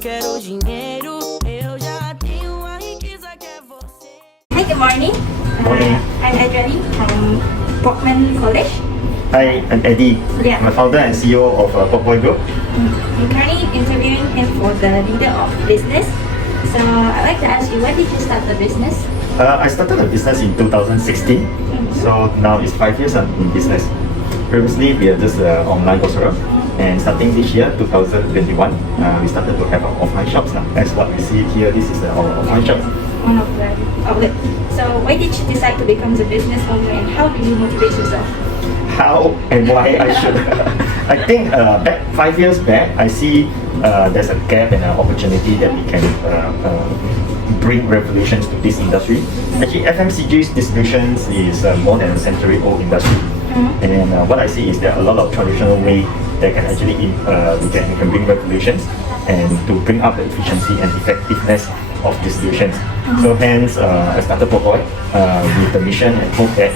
quero dinheiro, eu já tenho a riqueza que é você. Hi, good morning. Morning. I'm Adriani from Portman College. Hi, I'm Eddie. Yeah. I'm a founder and CEO of Popboy Group. I'm currently interviewing him for the leader of business. So I'd like to ask you, when did you start the business? I started the business in 2016, so now it's 5 years in business. Previously, we are just an online grocer, and starting this year, 2021, we started to have our offline shops now. As what we see here, this is our offline shop. One of the outlets. So why did you decide to become the business owner, and how did you motivate yourself? How and why I should? I think back 5 years back, I see there's a gap and an opportunity that we can bring revolutions to this industry. Actually, FMCG's distributions is more than a century-old industry, and what I see is there are a lot of traditional ways that can actually we can bring revolutions and to bring up the efficiency and effectiveness of distributions. So hence, I started Popboy with the mission and hope that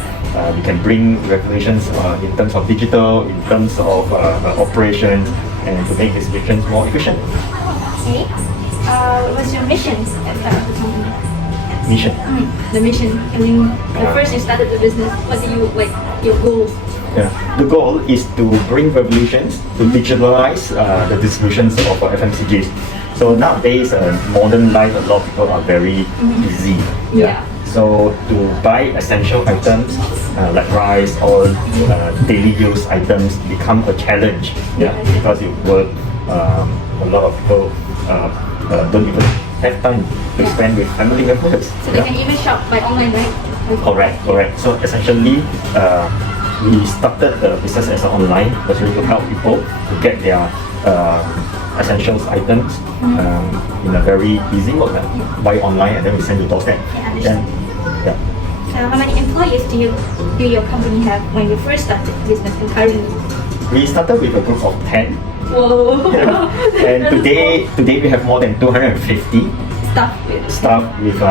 we can bring regulations in terms of digital, in terms of operations, and to make distributions more efficient. Okay. What was your mission at the start of the company? Mission. The mission. I mean, at first you started the business. What do you like? Your goals? Yeah. The goal is to bring revolutions to digitalize the distributions of FMCGs. So nowadays, modern life, a lot of people are very busy. Yeah. So to buy essential items like rice or daily use items become a challenge. Yeah, because you work, a lot of people don't even have time to spend with family members. So they can even shop by online, right? Correct. So essentially, we started the business as an online, especially to help people to get their essentials items in a very easy mode. Buy online and then we send to doorstep. Yeah, Yeah. So how many employees do your company have when you first started business and currently? We started with a group of 10. Whoa! And today we have more than 250 staff with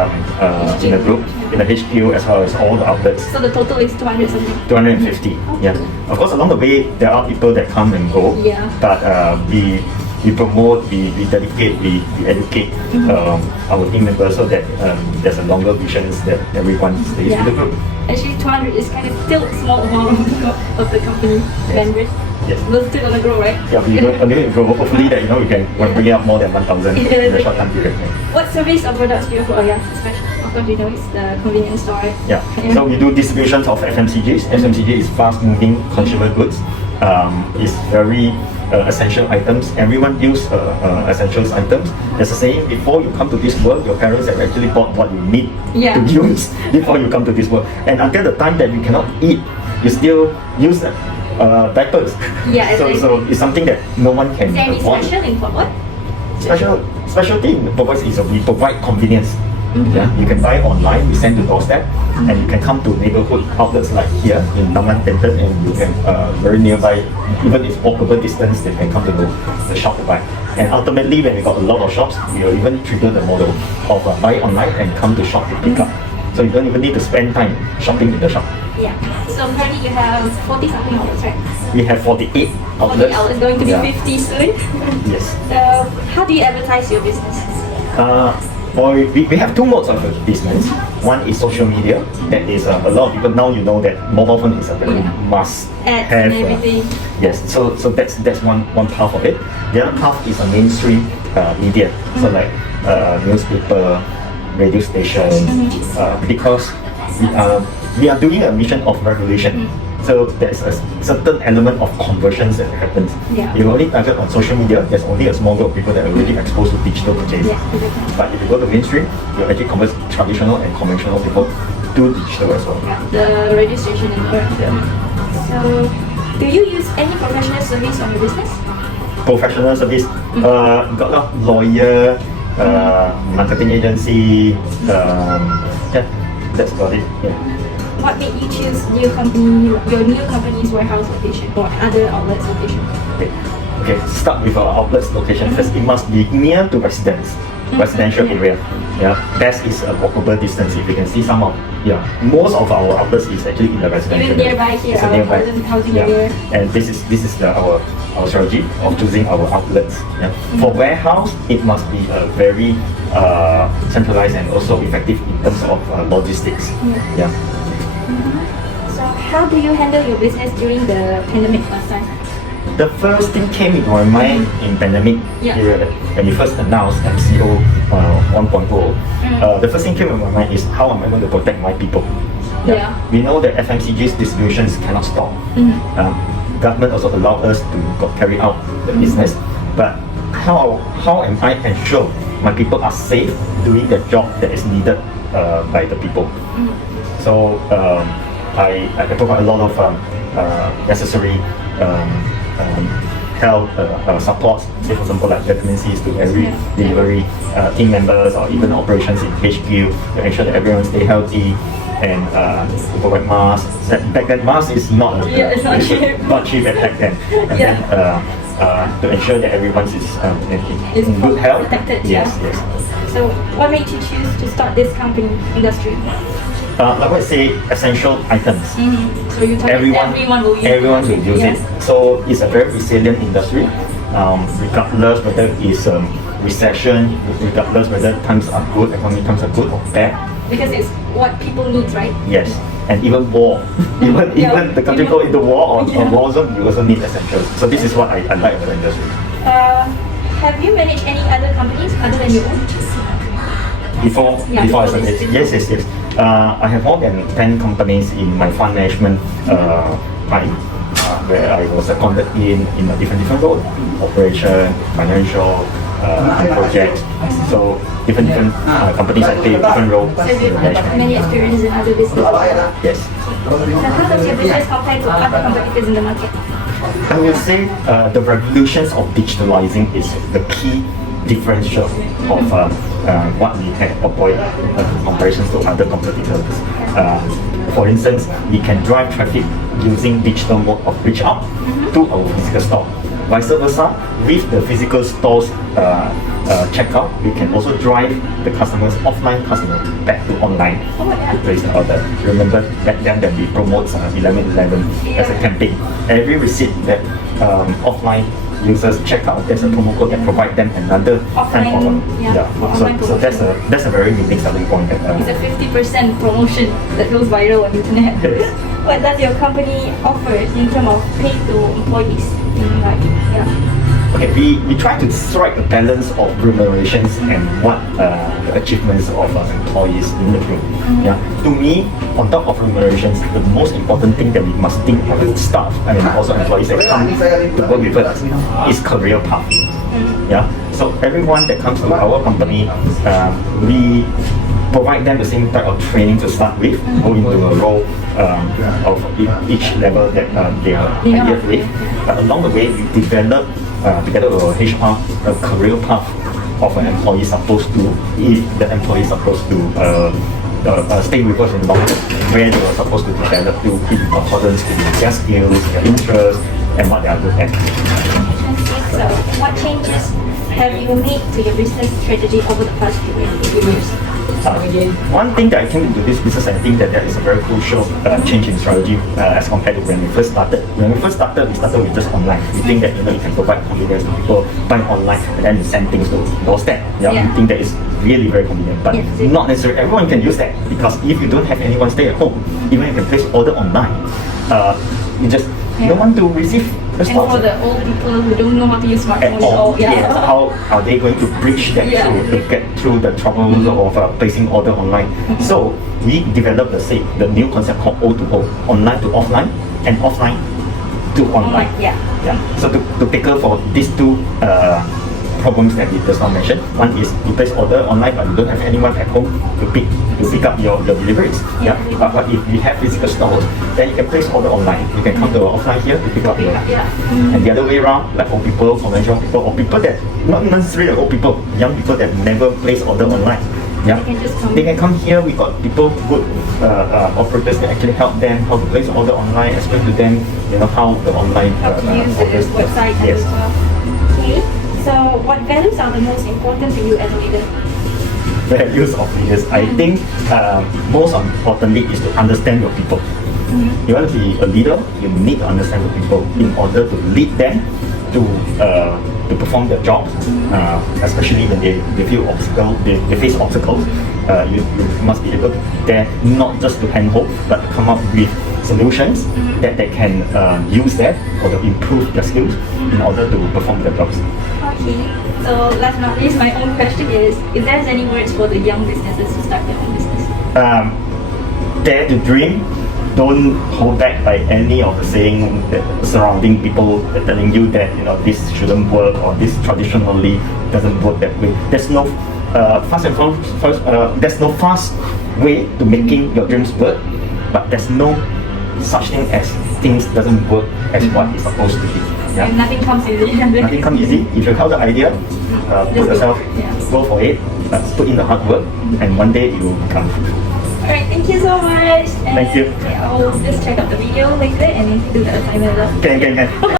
in the group, in the HQ as well as all the outlets. So the total is 200 something. 250. Yeah. Of course, along the way there are people that come and go. Yeah. But we promote, we dedicate, we educate our team members so that there's a longer visions that everyone stays in the group. Actually, 200 is kind of still a small amount of the company bandwidth. Yes. We're still gonna grow, right? Yeah, we will continue to grow. Hopefully that we can bring up more than 1,000 in a short time period. What service or products do you offer? Oh yeah, special. Of course, you know it's the convenience store, right? Yeah. So we do distributions of FMCGs. FMCG is fast-moving consumer goods. It's very essential items. Everyone use essentials items. There's a saying: before you come to this world, your parents have actually bought what you need to use before you come to this world. And until the time that you cannot eat, you still use them. Diapers. Yeah, so it's something that no one can Is there any afford. special in what? Special thing is we provide convenience. Yeah, you can buy online, we send to doorstep, and you can come to neighborhood outlets like here in Taman Tenten, and you can very nearby, even if walkable distance, they can come to the shop to buy. And ultimately, when we got a lot of shops, we will even trigger the model of buy online and come to shop to pick up. So you don't even need to spend time shopping in the shop. Yeah. So currently you have 40 something outlets, right? We have 48 outlets. 40 outlets, going to be 50 soon. Yes. So how do you advertise your business? We have two modes of business. One is social media. That is a lot of people now know that mobile phone is a very must Ads have. and everything. Yes. So that's one path of it. The other path is a mainstream media. So like newspaper, radio station, because we are doing a mission of revolution. So there's a certain element of conversions that happens. Yeah. You only target on social media, there's only a small group of people that are really exposed to digital purchase. Yeah, exactly. But if you go to mainstream, you actually convert traditional and conventional people to digital as well. Yeah, the registration and So do you use any professional service on your business? Professional service, got a lawyer, marketing agency, yeah, that's about it. Yeah. What made you choose your new company's warehouse location or other outlets location? Okay, start with our outlets location first. It must be near to residents. residential area. Yeah, best is a walkable distance. If you can see some of, most of our outlets is actually in the residential Even nearby here, It's a our nearby. housing area. And this is our strategy of choosing our outlets. Yeah. For warehouse, it must be a very centralized and also effective in terms of logistics. Yeah. So how do you handle your business during the pandemic last time? The first thing came into my mind in pandemic Yeah. period when we first announced MCO 1.0. The first thing came into my mind is how am I going to protect my people? Yeah. We know that FMCG's distributions cannot stop. Government also allowed us to carry out the business, but how am I ensure my people are safe doing the job that is needed by the people? So I provide a lot of necessary health support. Say for example, like vitamin C's to every delivery team members or even operations in HQ to ensure that everyone stay healthy. And to provide masks. Back then, mask is not It's not cheap. not cheap back then. And then to ensure that everyone is in good health. Protected, Yes, yeah. yes. So what made you choose to start this company industry? I would say essential items. So you target everyone will use everyone will use it. So it's a very resilient industry, regardless whether it's recession, regardless whether times are good, economic times are good or bad. Because it's what people need, right? Yes, and even war, even the country go into war or war zone, you also need essentials. So this is what I like about the industry. Have you managed any other companies other than your own? Before I started, yes. I have more than 10 companies in my fund management time, where I was seconded in a different role, operation, financial, projects. So different companies I play different roles. So you have many experiences in other businesses. Yes. So how does your business compare to other competitors in the market? I would say the revolutions of digitalizing is the key differential of what we can avoid comparisons to other competitors. For instance, we can drive traffic using digital mode of reach out to our physical store. Vice versa, with the physical stores checkout, we can also drive the offline customer back to online to place the order. Remember back then that we promote 11/11 as a campaign. Every receipt that offline users check out, there's a promo code that provide them another time Offline, offer. offline So that's a very unique selling point. It's a 50% promotion that goes viral on the internet. Yes. What does your company offer in terms of pay to employees? Okay, we try to strike a balance of remunerations and what the achievements of employees in the group. To me, on top of remunerations, the most important thing that we must think of staff and also employees that come to work with us is career path. So everyone that comes to our company, we provide them the same type of training to start with, go into a role of each level that they are hired with. But along the way, we develop together with our HR a career path of an employee supposed to, if the employee is supposed to stay with us in long term, where they are supposed to develop to in accordance with their skills, their interests, and what they are good at. So what changes have you made to your business strategy over the past few years? One thing that I came into this business, I think that is a very crucial change in strategy as compared to when we first started. When we first started, we started with just online. We think that you can provide convenience to people buying online and then send things to doorstep. We think that is really very convenient, but not necessarily everyone can use that, because if you don't have anyone stay at home, even if you can place order online, you just don't want to receive the And stock. for the old people who don't know how to use At smartphones, all. Yes, how are they going to bridge that through to get through the troubles of placing order online? So we developed the new concept called O2O, online to offline and offline to online. So to tackle for these two problems that we just now mentioned, one is you place order online but you don't have anyone at home to pick up your deliveries. But if you have physical stores, then you can place order online. You can come to our offline here to pick up your. And the other way around, like old people, conventional people, or people that not necessarily old people, young people that never place order online. They can come here. We got people, good operators that actually help them how to place order online, explain to them, how the online how to use this website Yes. as well. Okay. So, what values are the most important to you as a leader? Values of leaders. I think most importantly is to understand your people. You want to be a leader, you need to understand the people in order to lead them to perform their jobs, especially when they feel obstacles, they face obstacles. You must be able to there not just to handhold, but to come up with solutions that they can use that or to improve their skills in order to perform their jobs. Okay. So, last but not least, my own question is: if there's any words for the young businesses to start their own business? Dare to dream. Don't hold back by any of the saying that surrounding people that telling you that this shouldn't work or this traditionally doesn't work that way. There's no there's no fast way to making your dreams work, but there's no such thing as things doesn't work as what it's supposed to be. Yeah? And nothing comes easy. Nothing comes easy. If you have the idea, put yourself, go for it, put in the hard work, and one day you will become fruitful. Alright, thank you so much. And Thank you. I'll just check out the video later and do the assignment. Can.